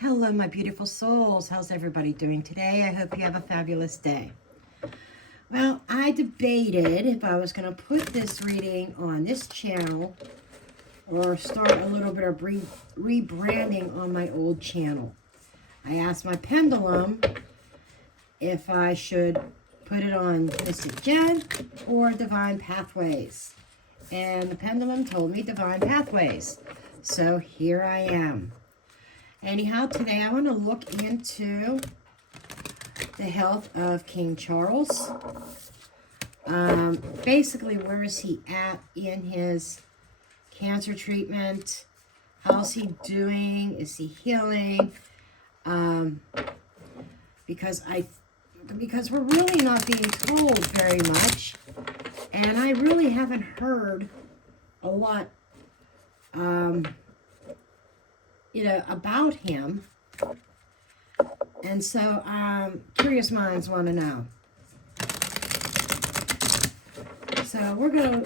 Hello, my beautiful souls. How's everybody doing today? I hope you have a fabulous day. Well, I debated if I was going to put this reading on this channel or start a little bit of rebranding on my old channel. I asked my pendulum if I should put it on Mystic Jenn or Divine Pathways. And the pendulum told me Divine Pathways. So here I am. Anyhow, today I want to look into the health of King Charles. Basically, where is he at in his cancer treatment? How's he doing? Is he healing? Because we're really not being told very much, and I really haven't heard a lot about him. And so curious minds want to know. So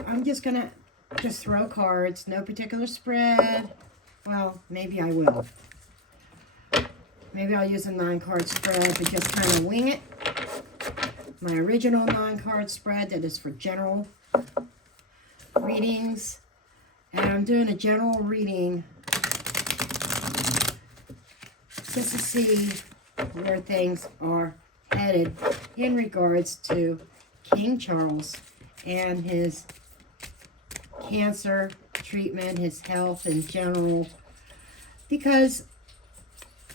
I'm just gonna throw cards, no particular spread. Well, maybe I will. Maybe I'll use a 9-card spread to just kind of wing it. My original 9-card spread that is for general readings. And I'm doing a general reading just to see where things are headed in regards to King Charles and his cancer treatment, his health in general. Because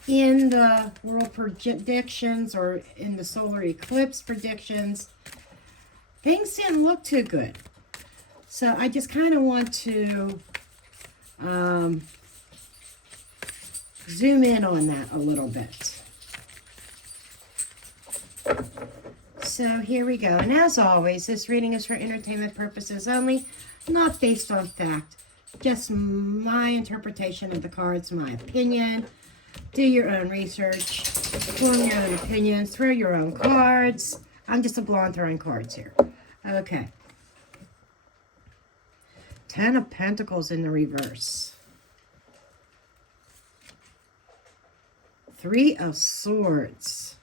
in the world predictions or in the solar eclipse predictions, things didn't look too good. So I just kind of want to zoom in on that a little bit. So here we go. And as always, this reading is for entertainment purposes only, not based on fact. Just my interpretation of the cards, my opinion. Do your own research. Form your own opinions. Throw your own cards. I'm just a blonde throwing cards here. Okay. 10 of Pentacles in the reverse. 3 of Swords.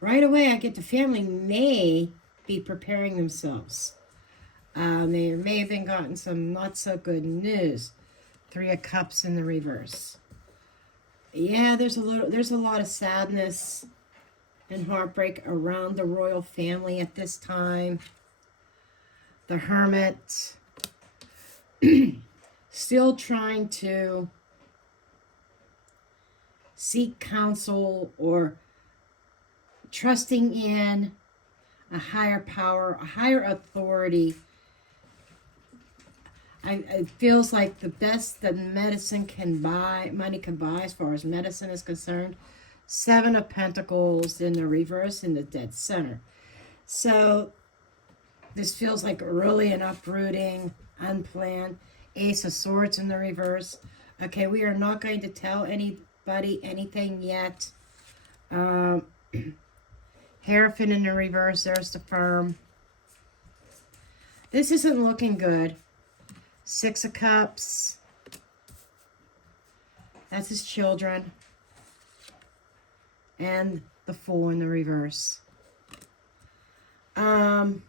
Right away, I get the family may be preparing themselves. They may have been gotten some not so good news. 3 of Cups in the reverse. Yeah, there's a lot of sadness and heartbreak around the royal family at this time. The Hermit, still trying to seek counsel or trusting in a higher power, a higher authority. It feels like the best that medicine can buy, money can buy as far as medicine is concerned. 7 of Pentacles in the reverse in the dead center. So this feels like really an uprooting, unplanned. Ace of Swords in the reverse. Okay, we are not going to tell anybody anything yet. Hierophant in the reverse. There's the firm. This isn't looking good. 6 of Cups. That's his children. And the Fool in the reverse. Under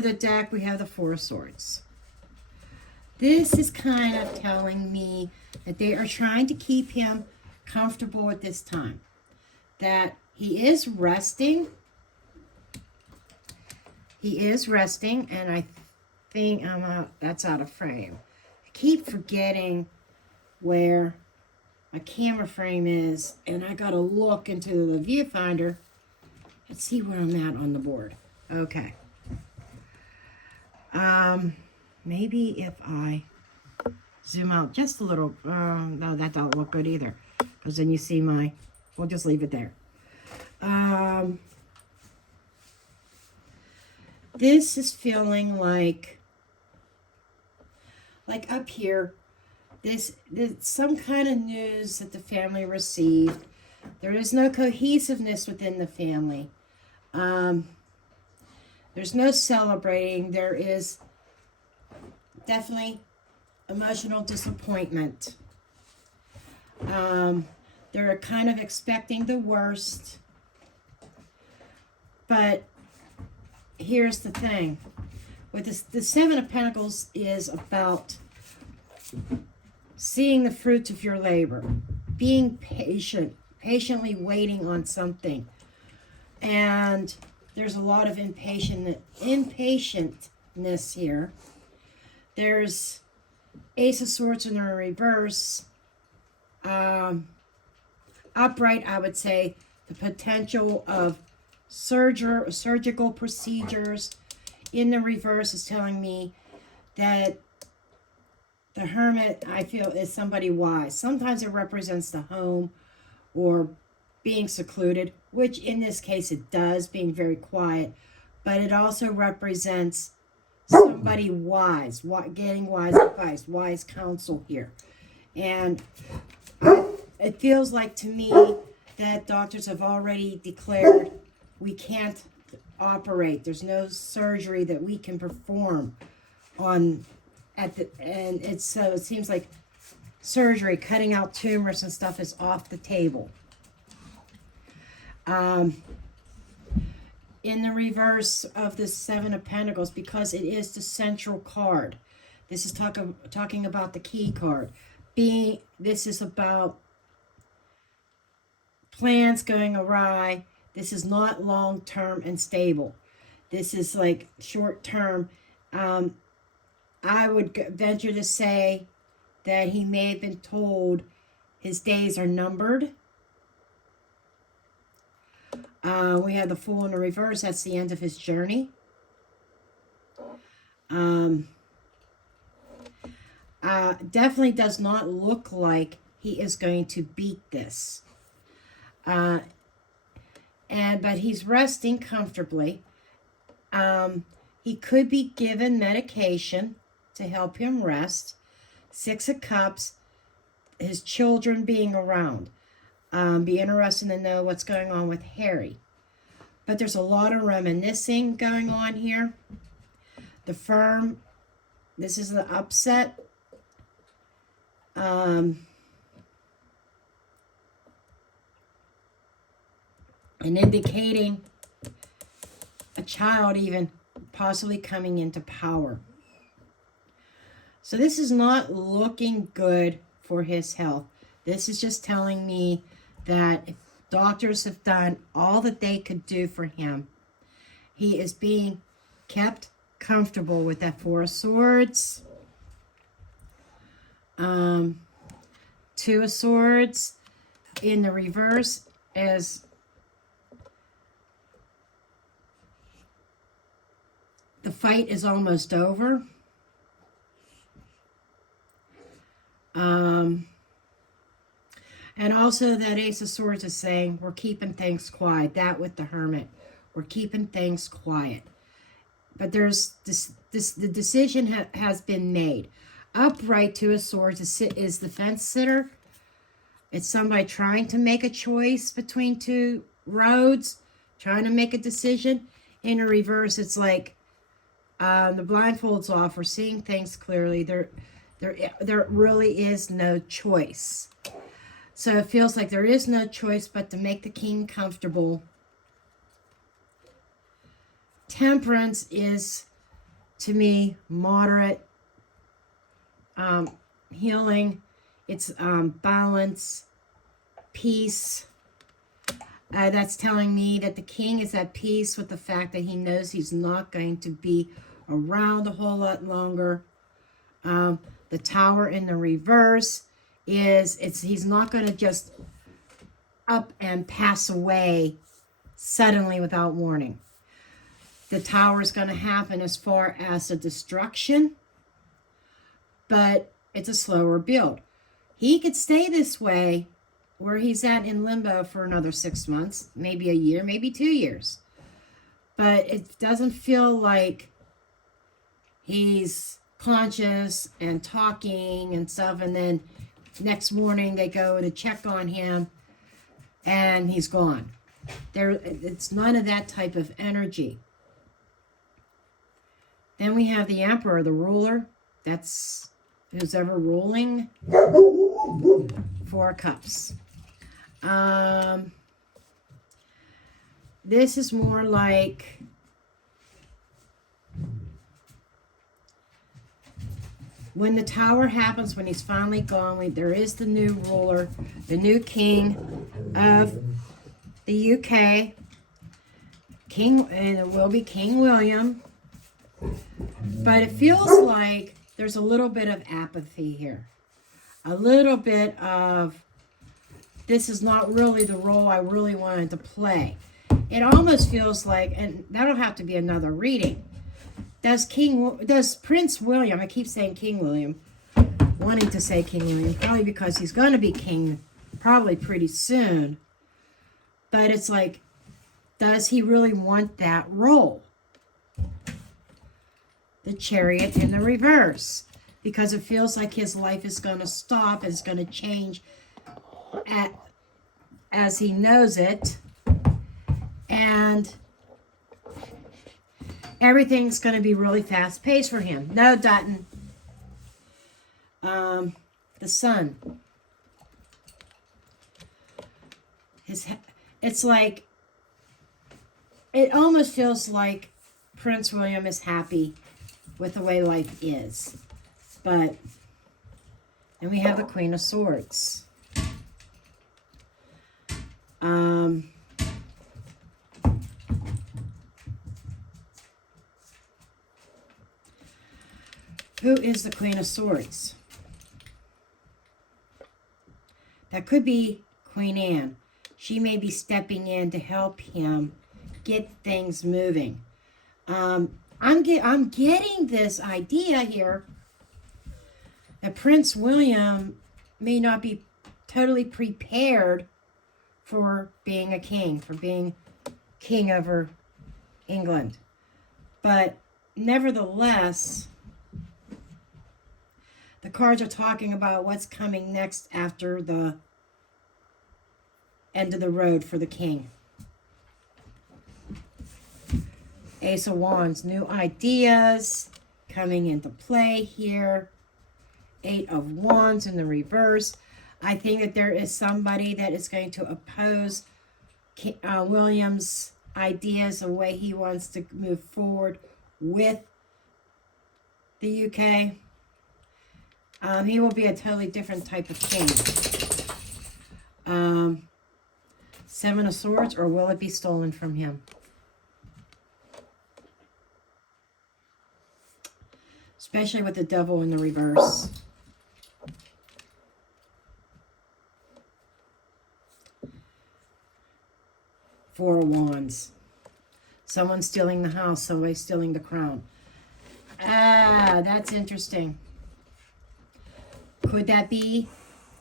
the deck, we have the 4 of Swords. This is kind of telling me that they are trying to keep him comfortable at this time. That he is resting. He is resting, and I think that's out of frame. I keep forgetting where my camera frame is, and I got to look into the viewfinder and see where I'm at on the board. Okay. Maybe if I zoom out just a little, no, that don't look good either, because then you see we'll just leave it there. This is feeling like up here, there's some kind of news that the family received. There is no cohesiveness within the family. There's no celebrating. There is definitely emotional disappointment. They're kind of expecting the worst. But here's the thing. With this, the Seven of Pentacles is about seeing the fruits of your labor, being patient, patiently waiting on something. And there's a lot of impatientness here. There's Ace of Swords in the reverse. Upright, I would say the potential of surgical procedures. In the reverse is telling me that the Hermit, I feel, is somebody wise. Sometimes it represents the home or being secluded, which in this case it does, being very quiet. But it also represents somebody wise, getting wise advice, wise counsel here. And it feels like to me that doctors have already declared we can't operate. There's no surgery that we can perform and it seems like surgery, cutting out tumors and stuff, is off the table. In the reverse of the Seven of Pentacles, because it is the central card, this is talking about the key card. This is about plans going awry. This is not long-term and stable. This is like short-term. I would venture to say that he may have been told his days are numbered. We have the Fool in the reverse. That's the end of his journey. Definitely does not look like he is going to beat this. But he's resting comfortably. He could be given medication to help him rest. Six of Cups, his children being around. Be interested to know what's going on with Harry. But there's a lot of reminiscing going on here. The firm, this is the upset. And indicating a child even possibly coming into power. So this is not looking good for his health. This is just telling me that if doctors have done all that they could do for him, he is being kept comfortable with that Four of Swords. Two of Swords in the reverse as the fight is almost over. And also that Ace of Swords is saying we're keeping things quiet. That with the Hermit, we're keeping things quiet. But there's the decision has been made. Upright, Two of Swords is the fence sitter. It's somebody trying to make a choice between two roads, trying to make a decision. In a reverse, it's like the blindfold's off. We're seeing things clearly. There really is no choice. So it feels like there is no choice but to make the king comfortable. Temperance is, to me, moderate. Healing. It's balance, peace. That's telling me that the king is at peace with the fact that he knows he's not going to be around a whole lot longer. The Tower in the reverse is he's not going to just up and pass away suddenly without warning. The Tower is going to happen as far as the destruction, but it's a slower build. He could stay this way where he's at in limbo for another 6 months, maybe a year, maybe 2 years. But it doesn't feel like he's conscious and talking and stuff, and then next morning they go to check on him and he's gone. It's none of that type of energy. Then we have the Emperor, the ruler. That's who's ever ruling. 4 of Cups. This is more like when the Tower happens, when he's finally gone, there is the new ruler, the new king of the UK. And it will be King William. But it feels like there's a little bit of apathy here. A little bit of, this is not really the role I really wanted to play. It almost feels like, and that'll have to be another reading. Does Prince William, I keep saying King William, wanting to say King William, probably because he's going to be king probably pretty soon. But it's like, does he really want that role? The Chariot in the reverse. Because it feels like his life is going to stop, it's going to change as he knows it. And everything's going to be really fast-paced for him. No, Dutton. The Sun. It's like, it almost feels like Prince William is happy with the way life is. But, and we have the Queen of Swords. Who is the Queen of Swords? That could be Queen Anne. She may be stepping in to help him get things moving. I'm getting this idea here that Prince William may not be totally prepared for being a king, for being king over England. But nevertheless, the cards are talking about what's coming next after the end of the road for the king. Ace of Wands, new ideas coming into play here. 8 of Wands in the reverse. I think that there is somebody that is going to oppose William's ideas, the way he wants to move forward with the UK. He will be a totally different type of king. 7 of Swords, or will it be stolen from him? Especially with the Devil in the reverse. Four of Wands. Someone's stealing the house. Somebody's stealing the crown. Ah, that's interesting. Could that be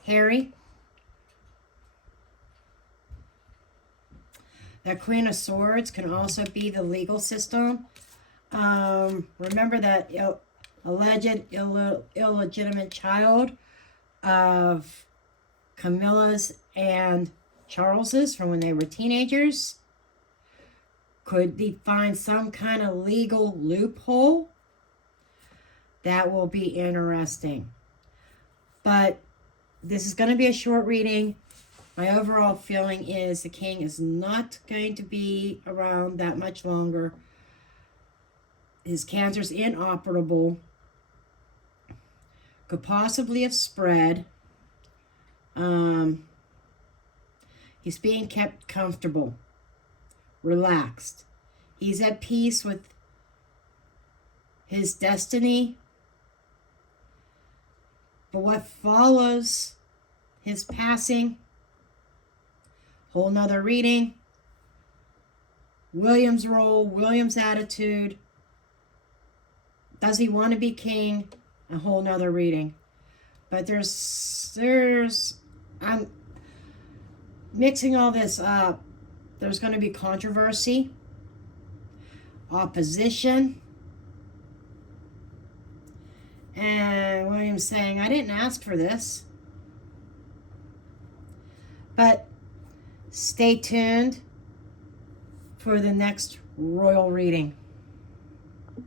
Harry? That Queen of Swords can also be the legal system. Remember that alleged illegitimate child of Camilla's and Charles's from when they were teenagers? Could he find some kind of legal loophole? That will be interesting. But this is going to be a short reading. My overall feeling is the king is not going to be around that much longer. His cancer's inoperable. Could possibly have spread. He's being kept comfortable, relaxed. He's at peace with his destiny. But what follows his passing, whole nother reading. William's role, William's attitude. Does he want to be king? A whole nother reading. But I'm mixing all this up. There's going to be controversy, opposition, and William's saying, I didn't ask for this. But stay tuned for the next royal reading.